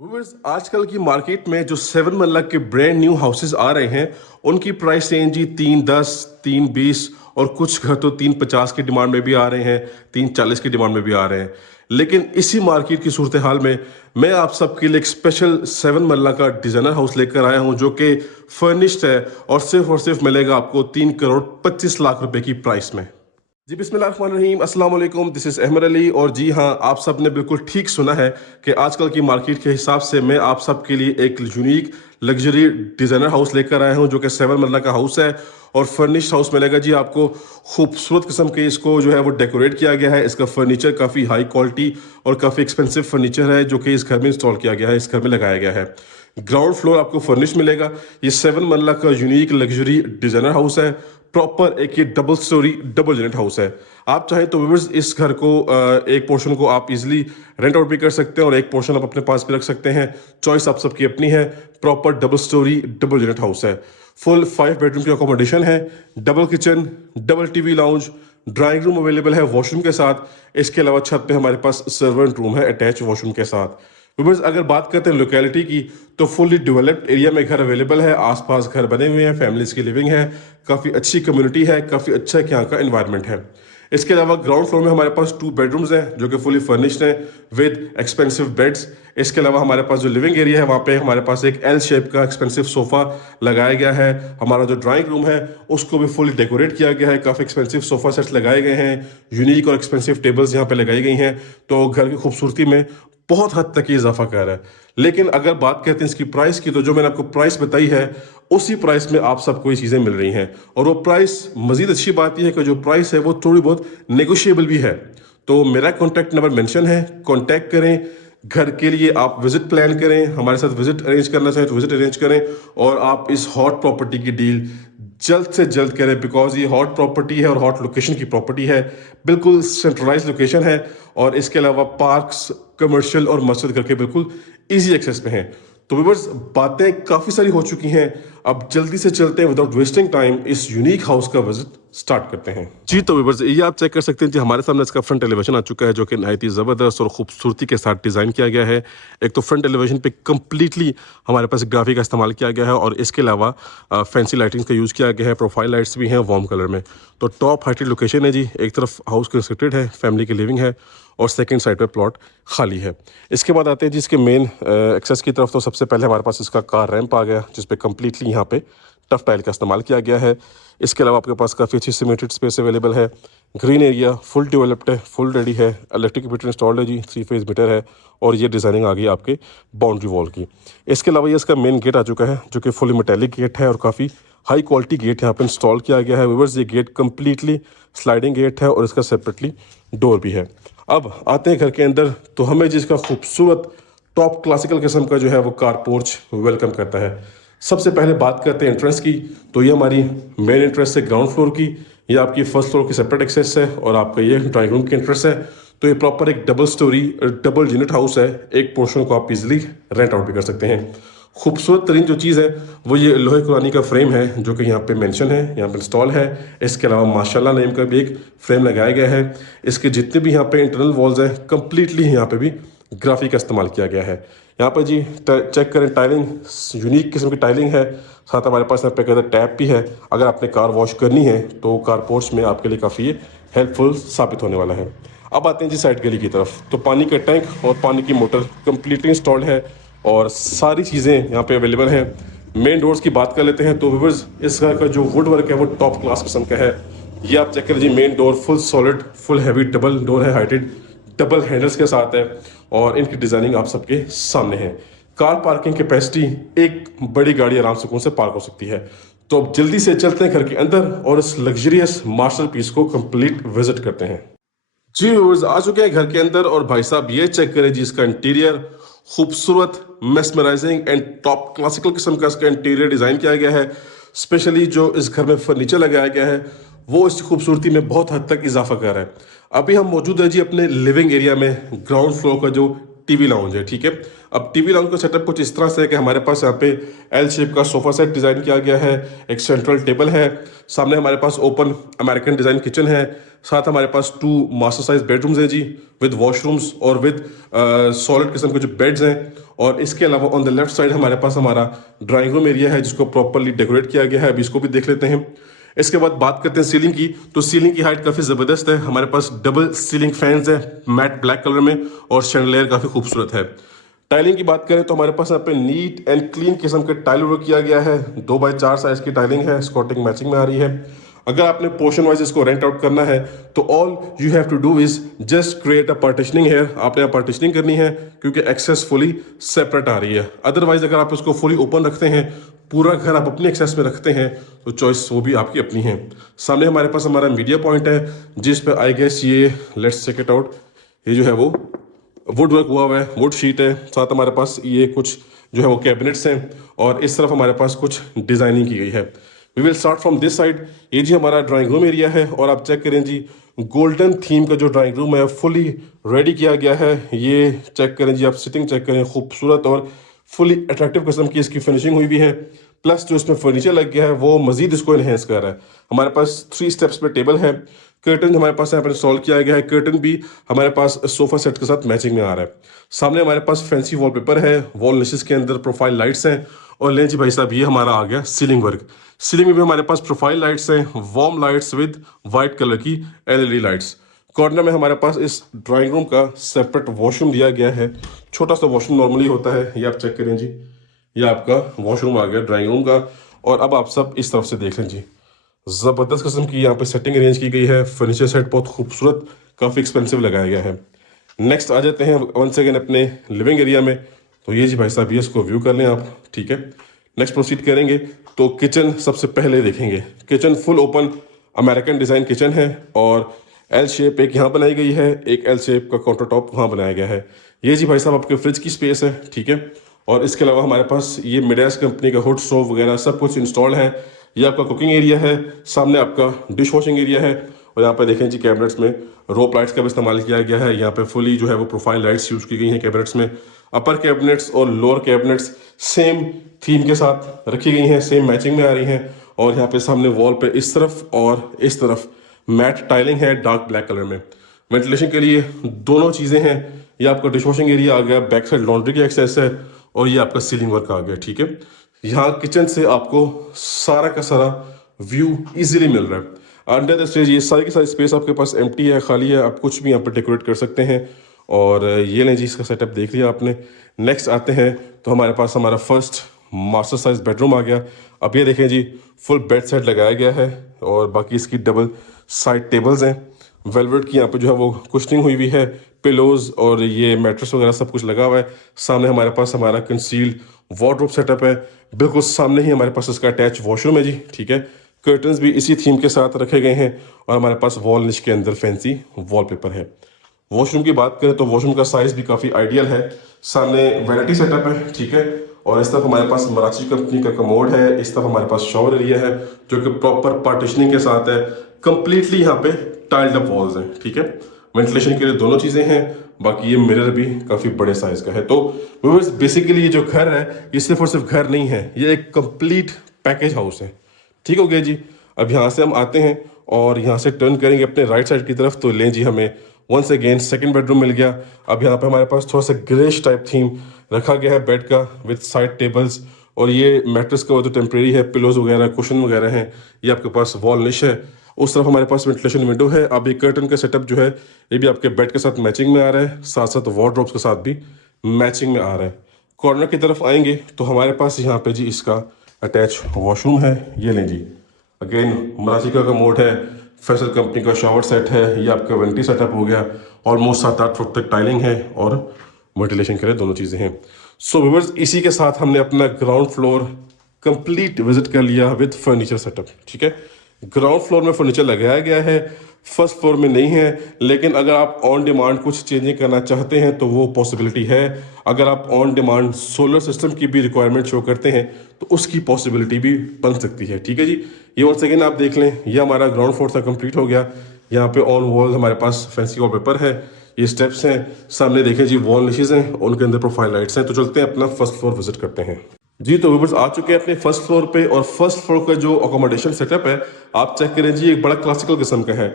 Viewers, आजकल की market में जो 7 मरला के ब्रांड न्यू हाउसेस आ रहे हैं उनकी प्राइस रेंज ही 310, 320 और कुछ घर तो 350 की डिमांड में भी आ रहे हैं, 340 की डिमांड में भी आ रहे हैं। लेकिन इसी मार्केट की सूरत हाल में मैं आप सबके लिए एक स्पेशल 7 मरला का डिजाइनर हाउस लेकर आया हूं जो कि फर्निश्ड है और सिर्फ मिलेगा आपको 3 करोड़ 25 लाख रुपए की प्राइस में। जी बिस्मिल्लाहिर्रहमानिर्रहीम, अस्सलाम वालेकुम, दिस इज़ अहमद अली। और जी हाँ, आप सब ने बिल्कुल ठीक सुना है कि आजकल की मार्केट के हिसाब से मैं आप सब के लिए एक यूनिक लग्जरी डिज़ाइनर हाउस लेकर आया हूँ जो कि 7 मरला का हाउस है और फर्निश्ड हाउस मिलेगा जी आपको। खूबसूरत किस्म के इसको जो है वो डेकोरेट किया गया है। इसका फर्नीचर काफ़ी हाई क्वालिटी और काफ़ी एक्सपेंसिव फर्नीचर है जो कि इस घर में इंस्टॉल किया गया है, इस घर में लगाया गया है। ग्राउंड फ्लोर आपको फर्निश मिलेगा। ये 7 मरला का यूनिक लग्जरी डिजाइनर हाउस है। प्रॉपर एक ये double storey double unit house है। आप चाहें तो व्यूअर्स इस घर को एक पोर्शन को आप इजीली रेंट आउट भी कर सकते हैं और एक पोर्शन आप अपने पास भी रख सकते हैं। चॉइस आप सबकी अपनी है। Proper double storey double unit house है। फुल 5 बेडरूम की अकोमोडेशन है। Double kitchen, double TV lounge, drawing room available है वॉशरूम के साथ। इसके अलावा छत पे हमारे पास सर्वेंट रूम है अटैच वॉशरूम के साथ। व्यूअर्स, अगर बात करते हैं लोकेलिटी की तो फुली डेवलप्ड एरिया में घर अवेलेबल है। आसपास घर बने हुए हैं, फैमिलीज की लिविंग है, काफ़ी अच्छी कम्युनिटी है, काफ़ी अच्छा यहाँ का एनवायरनमेंट है। इसके अलावा ग्राउंड फ्लोर में हमारे पास 2 बेडरूम्स हैं जो कि फुली फर्निश्ड हैं विद एक्सपेंसिव बेड्स। इसके अलावा हमारे पास जो लिविंग एरिया है वहाँ पे हमारे पास एक एल शेप का एक्सपेंसिव सोफा लगाया गया है। हमारा जो ड्राइंग रूम है उसको भी फुली डेकोरेट किया गया है। काफ़ी एक्सपेंसिव सोफा सेट्स लगाए गए हैं, यूनिक और एक्सपेंसिव टेबल्स यहाँ पे लगाई गई हैं। तो घर की खूबसूरती में बहुत हद तक ये इजाफा कर रहा है। लेकिन अगर बात करते हैं इसकी प्राइस की तो जो मैंने आपको प्राइस बताई है उसी प्राइस में आप सबको ये चीज़ें मिल रही हैं। और वो प्राइस मजीद अच्छी बात यह है कि जो प्राइस है वो थोड़ी बहुत नेगोशिएबल भी है। तो मेरा कॉन्टैक्ट नंबर मेंशन है, कॉन्टैक्ट करें। घर के लिए आप विजिट प्लान करें, हमारे साथ विजिट अरेंज करना चाहें तो विजिट अरेंज करें और आप इस हॉट प्रॉपर्टी की डील जल्द से जल्द करें बिकॉज ये हॉट प्रॉपर्टी है और हॉट लोकेशन की प्रॉपर्टी है। बिल्कुल सेंट्रलाइज लोकेशन है और इसके अलावा पार्क्स, कमर्शियल और मस्जिद करके बिल्कुल इजी एक्सेस में हैं। तो व्यूअर्स, बातें काफ़ी सारी हो चुकी हैं। अब जल्दी से चलते हैं विदाउट वेस्टिंग टाइम इस यूनिक हाउस का विजिट स्टार्ट करते हैं। जी तो व्यूअर्स, ये आप चेक कर सकते हैं जी, हमारे सामने इसका फ्रंट एलिवेशन आ चुका है जो कि नहायत ही ज़बरदस्त और खूबसूरती के साथ डिज़ाइन किया गया है। एक तो फ्रंट एलिवेशन पे कम्प्लीटली हमारे पास ग्राफिक का इस्तेमाल किया गया है और इसके अलावा फैंसी लाइटिंग का यूज़ किया गया है। प्रोफाइल लाइट्स भी हैं वार्म कलर में। तो टॉप हाइटेड लोकेशन है जी। एक तरफ हाउस कंस्ट्रक्टेड है, फैमिली की लिविंग है और सेकंड साइड पे प्लॉट खाली है। इसके बाद आते हैं जी इसके मेन एक्सेस की तरफ। तो सबसे पहले हमारे पास इसका कार रैंप आ गया जिस पे कम्प्लीटली यहाँ पे टफ टाइल का इस्तेमाल किया गया है। इसके अलावा आपके पास काफ़ी अच्छी सीमेंटेड स्पेस अवेलेबल है। ग्रीन एरिया फुल डेवलप्ड है, फुल रेडी है। इलेक्ट्रिक मीटर इंस्टॉल्ड है जी, 3 फेज मीटर है और ये डिज़ाइनिंग आ गई आपके बाउंड्री वॉल की। इसके अलावा ये इसका मेन गेट आ चुका है जो कि फुली मेटेलिक गेट है और काफ़ी हाई क्वालिटी गेट यहाँ पे इंस्टॉल किया गया है। व्यूअर्स, ये गेट कम्प्लीटली स्लाइडिंग गेट है और इसका सेपरेटली डोर भी है। अब आते हैं घर के अंदर तो हमें जिसका खूबसूरत टॉप क्लासिकल किस्म का जो है वो कार पोर्च वेलकम करता है। सबसे पहले बात करते हैं एंट्रेंस की। तो ये हमारी मेन एंट्रेंस है ग्राउंड फ्लोर की। ये आपकी फर्स्ट फ्लोर की सेपरेट एक्सेस है और आपका ये ड्राइंग रूम की एंट्रेंस है। तो ये प्रॉपर एक double storey double unit house है। एक पोर्शन को आप इजीली रेंट आउट भी कर सकते हैं। खूबसूरत तरीन जो चीज़ है वो ये लोहे कुरानी का फ्रेम है जो कि यहाँ पे मेंशन है, यहाँ पे इंस्टॉल है। इसके अलावा माशाल्लाह नेम का भी एक फ्रेम लगाया गया है। इसके जितने भी यहाँ पे इंटरनल वॉल्स हैं कम्प्लीटली यहाँ पे भी ग्राफिक का इस्तेमाल किया गया है। यहाँ पर जी चेक करें, टाइलिंग यूनिक किस्म की टाइलिंग है। साथ हमारे पास यहाँ पे कहते टैप भी है। अगर आपने कार वॉश करनी है तो कार पोर्च में आपके लिए काफ़ी हेल्पफुल साबित होने वाला है। अब आते हैं जी साइड गली की तरफ। तो पानी का टैंक और पानी की मोटर कम्प्लीटली इंस्टॉल्ड है और सारी चीज़ें यहाँ पे अवेलेबल हैं। मेन डोर्स की बात कर लेते हैं तो व्यूअर्स, इस घर का जो वुड वर्क है वो टॉप क्लास किस्म का है। ये आप चेक करें जी, main door full solid full heavy double door है, हाइटेड डबल हैंडल्स के साथ है और इनकी डिजाइनिंग आप सबके सामने है। कार पार्किंग कैपेसिटी, एक बड़ी गाड़ी आराम सुकून से पार्क हो सकती है। तो अब जल्दी से चलते हैं घर के अंदर और इस लग्जरियस मास्टरपीस को कंप्लीट विजिट करते हैं। जी व्यूअर्स, आ चुके हैं घर के अंदर और भाई साहब ये चेक करें जी, इसका इंटीरियर खूबसूरत मेस्मराइजिंग एंड टॉप क्लासिकल किस्म का इसका इंटीरियर डिजाइन किया गया है। स्पेशली जो इस घर में फर्नीचर लगाया गया है वो इसकी खूबसूरती में बहुत हद तक इजाफा कर रहा है। अभी हम मौजूद है जी अपने लिविंग एरिया में। ग्राउंड फ्लोर का जो टीवी लाउंज है, ठीक है। अब टीवी लाउंज का सेटअप कुछ इस तरह से है कि हमारे पास यहाँ पे एल शेप का सोफा सेट डिज़ाइन किया गया है, एक सेंट्रल टेबल है, सामने हमारे पास ओपन अमेरिकन डिज़ाइन किचन है, साथ हमारे पास 2 मास्टर साइज बेडरूम्स हैं जी, विद वॉशरूम्स और विद सॉलिड किस्म के जो बेड्स हैं। और इसके अलावा ऑन द लेफ्ट साइड हमारे पास हमारा ड्राइंग रूम एरिया है जिसको प्रॉपरली डेकोरेट किया गया है। अभी इसको भी देख लेते हैं। इसके बाद बात करते हैं सीलिंग की। तो सीलिंग की हाइट काफ़ी ज़बरदस्त है, हमारे पास डबल सीलिंग फैंस है मैट ब्लैक कलर में, और शैंडलियर काफ़ी खूबसूरत है। टाइलिंग की बात करें तो हमारे पास यहाँ पे नीट एंड क्लीन किस्म के टाइल वर्क किया गया है। 2x4 साइज की टाइलिंग है, स्कॉटिंग मैचिंग में आ रही है। अगर आपने पोर्शन वाइज इसको रेंट आउट करना है तो all you have to do is just create a partitioning here. आपने यहाँ पार्टीशनिंग करनी है क्योंकि एक्सेस फुली सेपरेट आ रही है। अदरवाइज अगर आप इसको फुली ओपन रखते हैं, पूरा घर आप अपने एक्सेस में रखते हैं, तो चॉइस वो भी आपकी अपनी है। सामने हमारे पास हमारा मीडिया पॉइंट है जिस पे आई गेस ये लेट्स चेक इट आउट, ये जो है वो वुड वर्क हुआ है, वुड शीट है। साथ हमारे पास ये कुछ जो है वो कैबिनेट्स हैं, और इस तरफ हमारे पास कुछ डिज़ाइनिंग की गई है। We will start from this side. ये जी हमारा ड्राइंग रूम एरिया है, और आप चेक करें जी गोल्डन थीम का जो ड्राइंग रूम है फुली रेडी किया गया है। ये चेक करें जी, आप सिटिंग चेक करें, खूबसूरत और फुली अट्रैक्टिव किस्म की इसकी फिनिशिंग हुई भी है। प्लस जो इसमें फर्नीचर लग गया है वो मजीद इसको इन्हेंस कर रहा है। हमारे पास 3 स्टेप्स पे टेबल है, कर्टन हमारे पास यहाँ पर इंस्टॉल किया गया है, कर्टन भी हमारे पास सोफा सेट के साथ मैचिंग में आ रहा है। सामने हमारे पास फैंसी वॉलपेपर है, वॉल निशेस के अंदर प्रोफाइल लाइट्स हैं, और लें जी भाई साहब ये हमारा आ गया सीलिंग वर्क। सीलिंग में भी हमारे पास प्रोफाइल लाइट्स हैं, warm lights with white colour की एलईडी लाइट्स। कॉर्नर में हमारे पास इस ड्राइंग रूम का सेपरेट वॉशरूम दिया गया है, छोटा सा वॉशरूम नॉर्मली होता है। ये आप चेक करें जी, ये आपका वॉशरूम आ गया ड्राइंग रूम का। और अब आप सब इस तरफ से देख लें जी, ज़बरदस्त किस्म की यहाँ पे सेटिंग अरेंज की गई है। फर्नीचर सेट बहुत खूबसूरत, काफ़ी एक्सपेंसिव लगाया गया है। नेक्स्ट आ जाते हैं वंस अगेन अपने लिविंग एरिया में। तो ये जी भाई साहब, ये इसको व्यू कर लें आप, ठीक है। नेक्स्ट प्रोसीड करेंगे तो किचन सबसे पहले देखेंगे। Kitchen full open American design kitchen है, और एल शेप एक यहाँ बनाई गई है, एक एल शेप का काउंटर टॉप वहाँ बनाया गया है। ये जी भाई साहब आपके फ्रिज की स्पेस है, ठीक है। और इसके अलावा हमारे पास ये मिडास कंपनी का हुड स्टोव वगैरह सब कुछ इंस्टॉल्ड है। ये आपका कुकिंग एरिया है, सामने आपका डिश वॉशिंग एरिया है, और यहाँ पे देखें जी कैबिनेट्स में रोप लाइट्स का भी इस्तेमाल किया गया है। यहाँ पे फुली जो है वो प्रोफाइल लाइट्स यूज की गई हैं कैबिनेट्स में। अपर कैबिनेट्स और लोअर कैबिनेट्स सेम थीम के साथ रखी गई हैं, सेम मैचिंग में आ रही हैं। और यहाँ पे सामने वॉल पे इस तरफ और इस तरफ मैट टाइलिंग है डार्क ब्लैक कलर में। वेंटिलेशन के लिए दोनों चीज़ें हैं। ये आपका डिश वॉशिंग एरिया आ गया, बैक साइड लॉन्ड्री की एक्सेस है, और ये आपका सीलिंग वर्क आ गया, ठीक है। यहाँ किचन से आपको सारा का सारा व्यू इजीली मिल रहा है। अंडर द स्टेज ये सारी की सारी स्पेस आपके पास एम्प्टी है, खाली है, आप कुछ भी यहाँ पर डेकोरेट कर सकते हैं। और ये लें जी, इसका सेटअप देख लिया आपने। नेक्स्ट आते हैं तो हमारे पास हमारा फर्स्ट मास्टर साइज बेडरूम आ गया। अब ये देखें जी, फुल बेड सेट लगाया गया है, और बाकी इसकी डबल साइड टेबल्स हैं। वेलवेट की यहाँ पे जो है वो कुशनिंग हुई हुई है, पिलोज और ये मैट्रेस वगैरह सब कुछ लगा हुआ है। सामने हमारे पास हमारा कंसील्ड वार्डरोब सेटअप है, बिल्कुल सामने ही हमारे पास इसका अटैच वॉशरूम है जी, ठीक है। कर्टन्स भी इसी थीम के साथ रखे गए हैं, और हमारे पास वॉल निश के अंदर फैंसी वॉलपेपर है। वॉशरूम की बात करें तो वॉशरूम का साइज भी काफ़ी आइडियल है। सामने वैनिटी सेटअप है, ठीक है। और इस तरफ हमारे पास मराची कंपनी का कमोड है, इस तरफ हमारे पास शॉवर एरिया है जो कि प्रॉपर पार्टीशनिंग के साथ है। कंप्लीटली यहाँ पे टाइल्ड अप वॉल्स हैं, ठीक है। वेंटिलेशन के लिए दोनों चीज़ें हैं, बाकी ये मिरर भी काफ़ी बड़े साइज का है। तो व्यूअर्स बेसिकली ये जो घर है ये सिर्फ और सिर्फ घर नहीं है, ये एक कंप्लीट पैकेज हाउस है, ठीक हो गया जी। अब यहाँ से हम आते हैं और यहाँ से टर्न करेंगे अपने राइट साइड की तरफ, तो लें जी हमें वंस अगेन सेकंड बेडरूम मिल गया। अब यहाँ पे हमारे पास थोड़ा सा ग्रेश टाइप थीम रखा गया है बेड का, विद साइड टेबल्स, और ये मैट्रेस का वो जो टेम्प्रेरी है, पिलोज वगैरह कुशन वगैरह हैं, ये आपके पास वॉल निश है। उस तरफ हमारे पास वेंटिलेशन विंडो है। अब ये कर्टन का सेटअप जो है ये भी आपके बेड के साथ मैचिंग में आ रहा है, साथ साथ वार्डरोब्स के साथ भी मैचिंग में आ रहा है। कॉर्नर की तरफ आएंगे तो हमारे पास यहाँ पे जी इसका अटैच वॉशरूम है, ये लें जी। अगेन मराठी का मोड है, फैसल कंपनी का शावर सेट है, ये आपका वेंटी सेटअप हो गया। ऑलमोस्ट 7-8 फुट तक टाइलिंग है, और वेंटिलेशन के लिए दोनों चीज़ें हैं। सो व्यूअर्स इसी के साथ हमने अपना ग्राउंड फ्लोर कंप्लीट विजिट कर लिया विद फर्नीचर सेटअप, ठीक है। ग्राउंड फ्लोर में फर्नीचर लगाया गया है, फर्स्ट फ्लोर में नहीं है, लेकिन अगर आप ऑन डिमांड कुछ चेंजिंग करना चाहते हैं तो वो पॉसिबिलिटी है। अगर आप ऑन डिमांड सोलर सिस्टम की भी रिक्वायरमेंट शो करते हैं तो उसकी पॉसिबिलिटी भी बन सकती है, ठीक है जी। ये वंस अगेन आप देख लें, ये हमारा ग्राउंड फ्लोर था, कंप्लीट हो गया। यहाँ पे ऑन वॉल हमारे पास फैंसी वॉलपेपर है, ये स्टेप्स हैं, सामने देखें जी वॉल निशेज हैं, उनके अंदर प्रोफाइल लाइट्स हैं। तो चलते हैं अपना फर्स्ट फ्लोर विजिट करते हैं जी। तो व्यूअर्स आ चुके हैं अपने फर्स्ट फ्लोर पे, और फर्स्ट फ्लोर का जो अकोमोडेशन सेटअप है आप चेक करें जी, एक बड़ा क्लासिकल किस्म का है।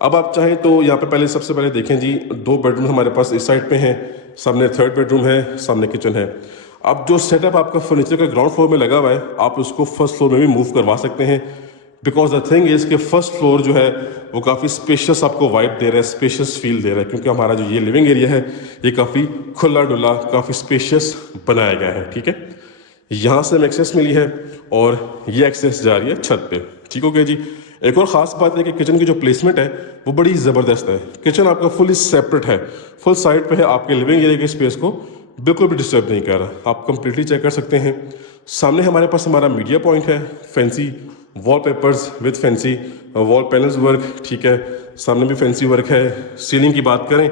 अब आप चाहें तो यहाँ पे पहले सबसे पहले देखें जी, 2 बेडरूम हमारे पास इस साइड पे हैं, सामने 3rd बेडरूम है, सामने किचन है। अब जो सेटअप आपका फर्नीचर का ग्राउंड फ्लोर में लगा हुआ है, आप उसको फर्स्ट फ्लोर में भी मूव करवा सकते हैं, बिकॉज द थिंग इज के फर्स्ट फ्लोर जो है वो काफ़ी स्पेशियस आपको वाइब दे रहा है, स्पेशियस फील दे रहा है, क्योंकि हमारा जो ये लिविंग एरिया है ये काफ़ी खुला डुला, काफ़ी स्पेशियस बनाया गया है। ठीक है, यहाँ से हमें एक्सेस मिली है और ये एक्सेस जा रही है छत पे। ठीक हो गया जी। एक और ख़ास बात है कि किचन की जो प्लेसमेंट है वो बड़ी ज़बरदस्त है। किचन आपका फुली सेपरेट है, फुल साइड पे है, आपके लिविंग एरिया के स्पेस को बिल्कुल भी डिस्टर्ब नहीं कर रहा। आप कंप्लीटली चेक कर सकते हैं। सामने हमारे पास हमारा मीडिया पॉइंट है, fancy wallpapers with fancy wall panels work. ठीक है, सामने भी फैंसी वर्क है। सीलिंग की बात करें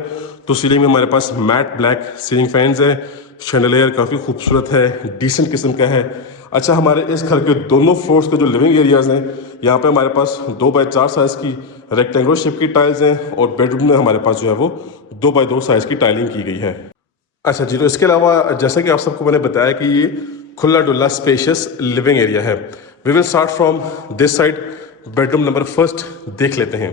तो सीलिंग में हमारे पास मैट ब्लैक सीलिंग फैंस है, शैंडलियर काफ़ी खूबसूरत है, डिसेंट किस्म का है। अच्छा, हमारे इस घर के दोनों फ्लोर्स के जो लिविंग एरियाज़ हैं, यहाँ पे हमारे पास 2x4 साइज़ की रेक्टेंगुलर शेप की टाइल्स हैं, और बेडरूम में हमारे पास जो है वो 2x2 साइज़ की टाइलिंग की गई है। अच्छा जी, तो इसके अलावा जैसा कि आप सबको मैंने बताया कि ये खुला डुल्ला स्पेशियस लिविंग एरिया है। We will start from this side. Bedroom number first देख लेते हैं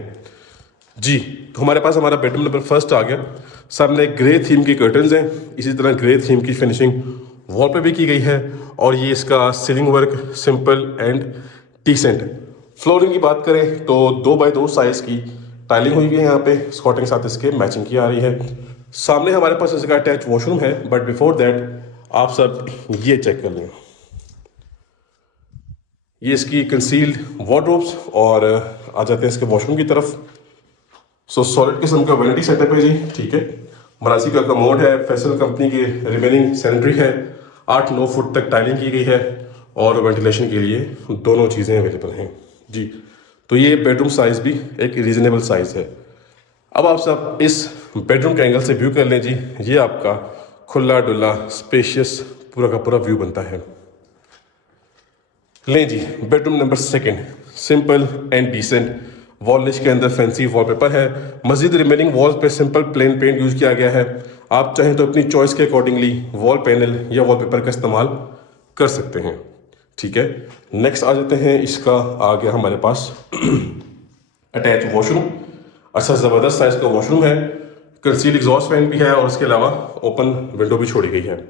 जी। तो हमारे पास हमारा बेडरूम नंबर फर्स्ट आ गया। सामने ग्रे थीम की कर्टन्स हैं, इसी तरह ग्रे थीम की फिनिशिंग वॉल पे भी की गई है, और ये इसका ceiling work simple and decent है। फ्लोरिंग की बात करें तो 2x2 साइज की टाइलिंग हुई है, यहाँ पे स्कॉटिंग साथ इसके मैचिंग की आ रही है। सामने हमारे पास इसका अटैच वॉशरूम है, बट बिफोर दैट आप सब ये चेक कर लें, ये इसकी कंसील्ड वार्डरोब्स। और आ जाते हैं इसके वॉशरूम की तरफ। सो सॉलिड किस्म का वैनिटी सेटअप है जी। ठीक है, मरासी का कमोड है, फैसल कंपनी की रिमेनिंग सैनिटरी है, 8-9 फुट तक टाइलिंग की गई है, और वेंटिलेशन के लिए दोनों चीज़ें अवेलेबल हैं जी। तो ये बेडरूम साइज़ भी एक रीजनेबल साइज़ है। अब आप सब इस बेडरूम के एंगल से व्यू कर लें जी। ये आपका खुला डुला स्पेशियस पूरा का पूरा व्यू बनता है। लें जी, bedroom number second, simple and decent. Wall niche के अंदर फैंसी वॉलपेपर है। मजीद रिमेनिंग वॉल पे सिंपल प्लेन पेंट यूज किया गया है। आप चाहें तो अपनी चॉइस के अकॉर्डिंगली वॉल पैनल या वॉलपेपर का इस्तेमाल कर सकते हैं। ठीक है, नेक्स्ट आ जाते हैं, इसका आ गया हमारे पास अटैच वॉशरूम। अच्छा ज़बरदस्त साइज का वॉशरूम है, कंसील्ड एग्जॉस्ट फैन भी है, और इसके अलावा ओपन विंडो भी छोड़ी गई है।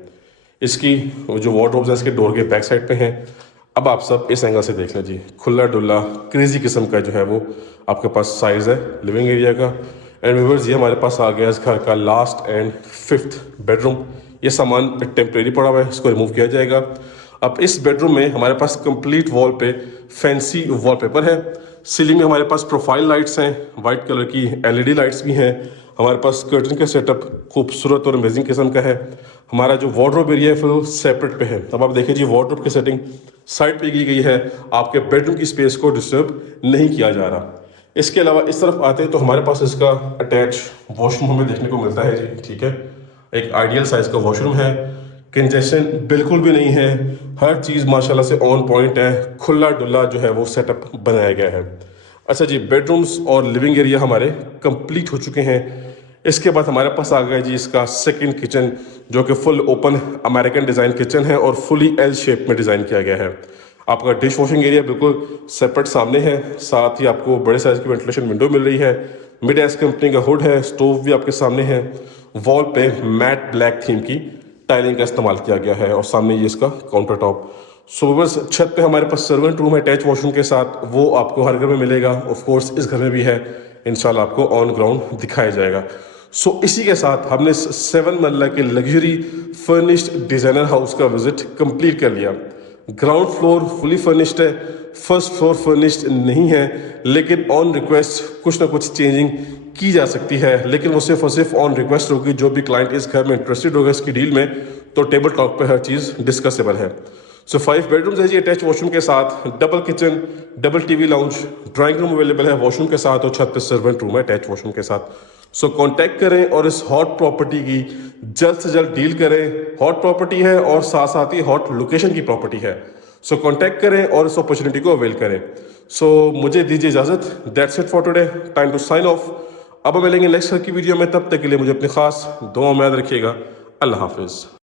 इसकी जो वार्डरोब्स हैं इसके डोर के बैक साइड पे हैं। अब आप सब इस एंगल से देख लें जी, खुला डुल्ला क्रेजी किस्म का जो है वो आपके पास साइज़ है लिविंग एरिया का। एंड व्यूअर्स, ये हमारे पास आ गया इस घर का लास्ट एंड 5th बेडरूम। ये सामान टेम्परेरी पड़ा हुआ है, इसको रिमूव किया जाएगा। अब इस बेडरूम में हमारे पास कंप्लीट वॉल पे फैंसी वॉलपेपर है। सीलिंग में हमारे पास प्रोफाइल लाइट्स हैं, वाइट कलर की LED लाइट्स भी हैं। हमारे पास कर्टन का सेटअप खूबसूरत और अमेजिंग किस्म का है। हमारा जो वार्डरोब एरिया है फिर सेपरेट पे है। अब आप देखिए जी, वार्डरोब की सेटिंग साइड पे की गई है, आपके बेडरूम की स्पेस को डिस्टर्ब नहीं किया जा रहा। इसके अलावा इस तरफ आते हैं तो हमारे पास इसका अटैच वॉशरूम हमें देखने को मिलता है जी। ठीक है, एक आइडियल साइज का वॉशरूम है, कंजेशन बिल्कुल भी नहीं है, हर चीज़ माशाल्लाह से ऑन पॉइंट है, खुला डुल्ला जो है वो सेटअप बनाया गया है। अच्छा जी, बेडरूम्स और लिविंग एरिया हमारे कंप्लीट हो चुके हैं। इसके बाद हमारे पास आ गया जी इसका सेकंड किचन, जो कि full open American design kitchen है और फुली एल शेप में डिज़ाइन किया गया है। आपका डिश वॉशिंग एरिया बिल्कुल सेपरेट सामने है, साथ ही आपको बड़े साइज़ की वेंटिलेशन विंडो मिल रही है। मिड एस कंपनी का हुड है, स्टोव भी आपके सामने है। वॉल पे मैट ब्लैक थीम की टाइलिंग का इस्तेमाल किया गया है, और सामने ये इसका काउंटर टॉप। सो बस छत पे हमारे पास सर्वेंट रूम है अटैच वॉशरूम के साथ, वो आपको हर घर में मिलेगा। ऑफ कोर्स इस घर में भी है, इंशाल्लाह आपको ऑन ग्राउंड दिखाया जाएगा। सो इसी के साथ हमने 7 मरला के लग्जरी फर्निश्ड डिजाइनर हाउस का विजिट कंप्लीट कर लिया। ग्राउंड फ्लोर फुली फर्निश्ड है, फर्स्ट फ्लोर फर्निश्ड नहीं है, लेकिन ऑन रिक्वेस्ट कुछ ना कुछ चेंजिंग की जा सकती है, लेकिन वो सिर्फ और सिर्फ ऑन रिक्वेस्ट होगी। जो भी क्लाइंट इस घर में इंटरेस्टेड होगा इसकी डील में, तो टेबल टॉक पे हर चीज़ डिस्कसेबल है। सो 5 बेडरूम्स है जी अटैच वॉशरूम के साथ, double kitchen, double TV lounge, drawing room available है वॉशरूम के साथ, और छत पे सर्वेंट रूम है अटैच वॉशरूम के साथ। सो कांटेक्ट करें और इस हॉट प्रॉपर्टी की जल्द से जल्द डील करें। हॉट प्रॉपर्टी है और साथ साथ ही हॉट लोकेशन की प्रॉपर्टी है। सो कांटेक्ट करें और इस अपॉर्चुनिटी को अवेल करें। सो मुझे दीजिए इजाजत। That's it for today, time to sign off. अब हम मिलेंगे नेक्स्ट की वीडियो में, तब तक के लिए मुझे अपनी खास दुआ में याद रखिएगा। अल्लाह हाफिज़।